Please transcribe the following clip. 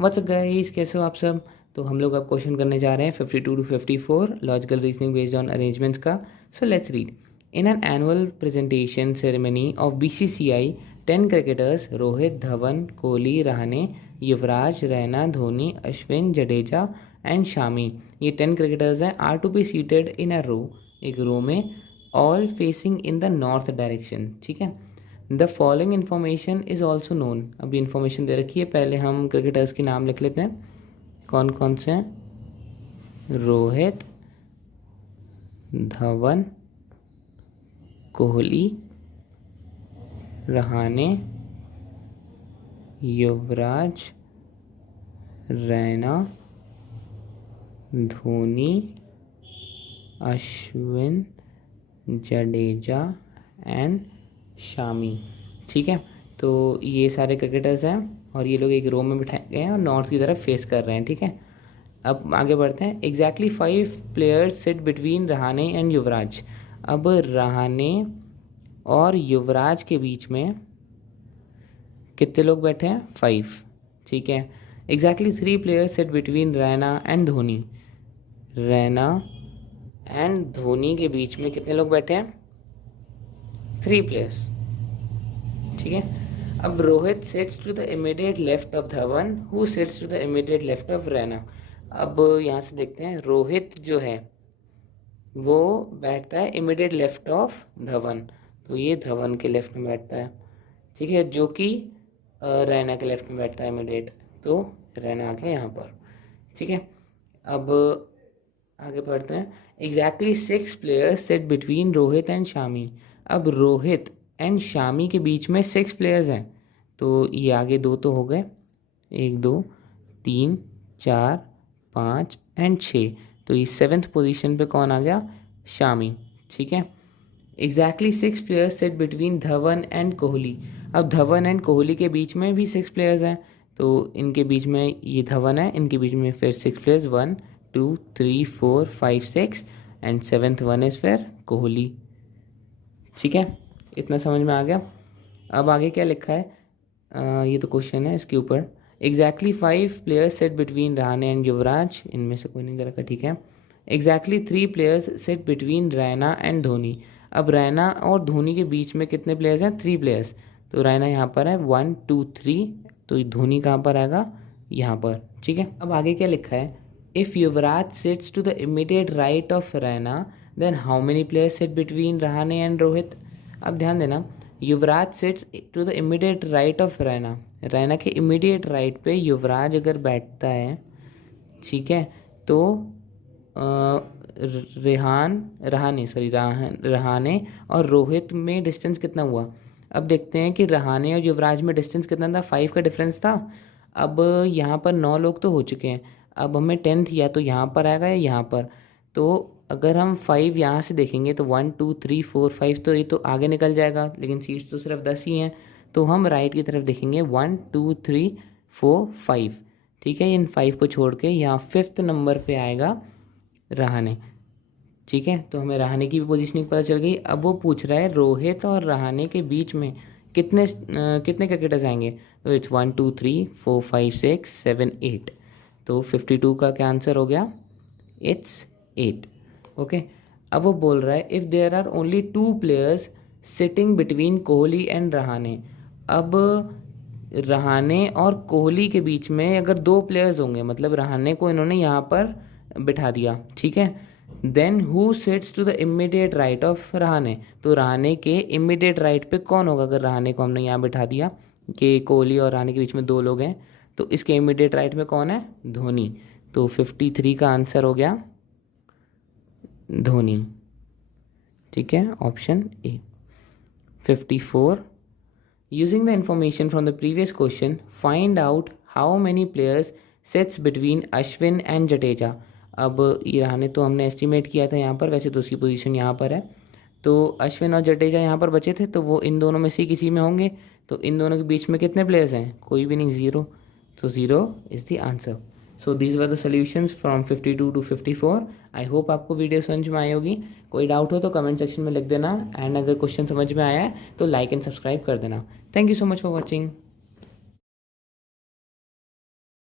What's up guys, कैसे हो आप सब। तो हम लोग अब क्वेश्चन करने जा रहे हैं 52 to 54 logical reasoning based on arrangements का। So let's read. In an annual presentation ceremony of BCCI 10 cricketers Rohit, Dhawan, Kohli, Rahane, Yuvraj, Raina, Dhoni, Ashwin, Jadeja and Shami, ये 10 क्रिकेटर्स हैं, are to be seated in a row, एक रो में, all facing in the north direction. ठीक है। The following information is also known. अभी information दे रखी है, पहले हम क्रिकेटर्स के नाम लिख लेते हैं। कौन कौन से हैं? रोहित, धवन, कोहली, रहाणे, युवराज, रैना, धोनी, अश्विन, जडेजा एंड शामी। ठीक है। तो ये सारे क्रिकेटर्स हैं और ये लोग एक रो में बिठाए गए हैं और नॉर्थ की तरफ फेस कर रहे हैं। ठीक है। अब आगे बढ़ते हैं। Exactly 5 players sit between Rahane and Yuvraj. अब रहाणे और युवराज के बीच में कितने लोग बैठे हैं? 5। ठीक है। Exactly 3 players sit between Raina and Dhoni. Raina and Dhoni के बीच में कितने लोग बैठे हैं? 3 प्लेयर्स। ठीक है। अब Rohit sits to the immediate left of Dhawan, who sits to the immediate left of Raina. अब यहाँ से देखते हैं, रोहित जो है वो बैठता है इमीडिएट लेफ्ट ऑफ धवन, तो ये धवन के लेफ्ट में बैठता है। ठीक है। जो कि रैना के लेफ्ट में बैठता है इमीडिएट, तो रैना आ गया यहाँ पर। ठीक है। अब आगे बढ़ते हैं। Exactly 6 players sit between Rohit and Shami. अब रोहित एंड शामी के बीच में 6 प्लेयर्स हैं, तो ये आगे 2 तो हो गए, 1 2 3 4 5 एंड 6, तो ये 7th पोजीशन पे कौन आ गया? शामी। ठीक है। Exactly 6 players sit between Dhawan and Kohli. अब धवन एंड कोहली के बीच में भी 6 प्लेयर्स हैं, तो इनके बीच में ये धवन है, इनके बीच में फिर 6 players, 1 2 3 4 5 6 and 7th one is फिर कोहली। ठीक है। इतना समझ में आ गया। अब आगे क्या लिखा है? ये तो क्वेश्चन है इसके ऊपर। Exactly 5 players sit between Rahane and Yuvraj, इनमें से कोई नहीं दे रखा। ठीक है। Exactly 3 players sit between Raina and Dhoni. अब रैना और धोनी के बीच में कितने प्लेयर्स हैं? 3 प्लेयर्स, तो रैना यहाँ पर है 1 2 3, तो धोनी कहाँ पर आएगा? यहाँ पर। ठीक है। अब आगे क्या लिखा है? If Yuvraj sits to the immediate right of Raina, then how many players sit between Rahane and Rohit. अब ध्यान देना, Yuvraj sits to the immediate right of Raina, Raina के इमीडिएट राइट पे युवराज अगर बैठता है, ठीक है, तो रहाणे और रोहित में डिस्टेंस कितना हुआ? अब देखते हैं कि रहाणे और युवराज में डिस्टेंस कितना था? 5 का डिफरेंस था। अब यहाँ पर 9 लोग तो हो चुके हैं, अब हमें 10th या तो यहाँ पर आएगा या यहाँ पर। तो अगर हम 5 यहाँ से देखेंगे तो 1 2 3 4 5, तो ये तो आगे निकल जाएगा, लेकिन सीट्स तो सिर्फ 10 ही हैं, तो हम राइट की तरफ देखेंगे 1 2 3 4 5। ठीक है। इन 5 को छोड़ के यहाँ 5th नंबर पे आएगा रहाणे। ठीक है। तो हमें रहाणे की भी पोजीशनिंग पता चल गई। अब वो पूछ रहा है रोहित और रहाणे के बीच में कितने क्रिकेटर्स आएंगे, तो इट्स 1 2 3 4 5 6 7 8, तो 52 का क्या आंसर हो गया? इट्स 8। ओके। अब वो बोल रहा है if there are only 2 players sitting between Kohli and Rahane. अब रहाणे और कोहली के बीच में अगर 2 प्लेयर्स होंगे, मतलब रहाणे को इन्होंने यहाँ पर बिठा दिया, ठीक है, then who sits to the immediate right of Rahane, तो रहाणे के इमीडिएट राइट पे कौन होगा? अगर रहाणे को हमने यहाँ बिठा दिया कि कोहली और रहाणे के बीच में 2 लोग हैं, तो इसके इमीडिएट राइट में कौन है? धोनी। तो 53 का आंसर हो गया धोनी। ठीक है, option A. 54, using the information from the previous question find out how many players sets between Ashwin and Jadeja. अब ये रहाणे तो हमने एस्टिमेट किया था यहाँ पर, वैसे तो उसकी पोजीशन यहाँ पर है, तो अश्विन और जडेजा यहाँ पर बचे थे, तो वो इन दोनों में से किसी में होंगे, तो इन दोनों के बीच में कितने प्लेयर्स हैं? कोई भी नहीं, 0, तो 0 is the answer. So these were the solutions from 52 to 54। I hope आपको वीडियो समझ में आई होगी। कोई डाउट हो तो कमेंट सेक्शन में लिख देना, एंड अगर क्वेश्चन समझ में आया है तो लाइक एंड सब्सक्राइब कर देना। Thank you so much for watching.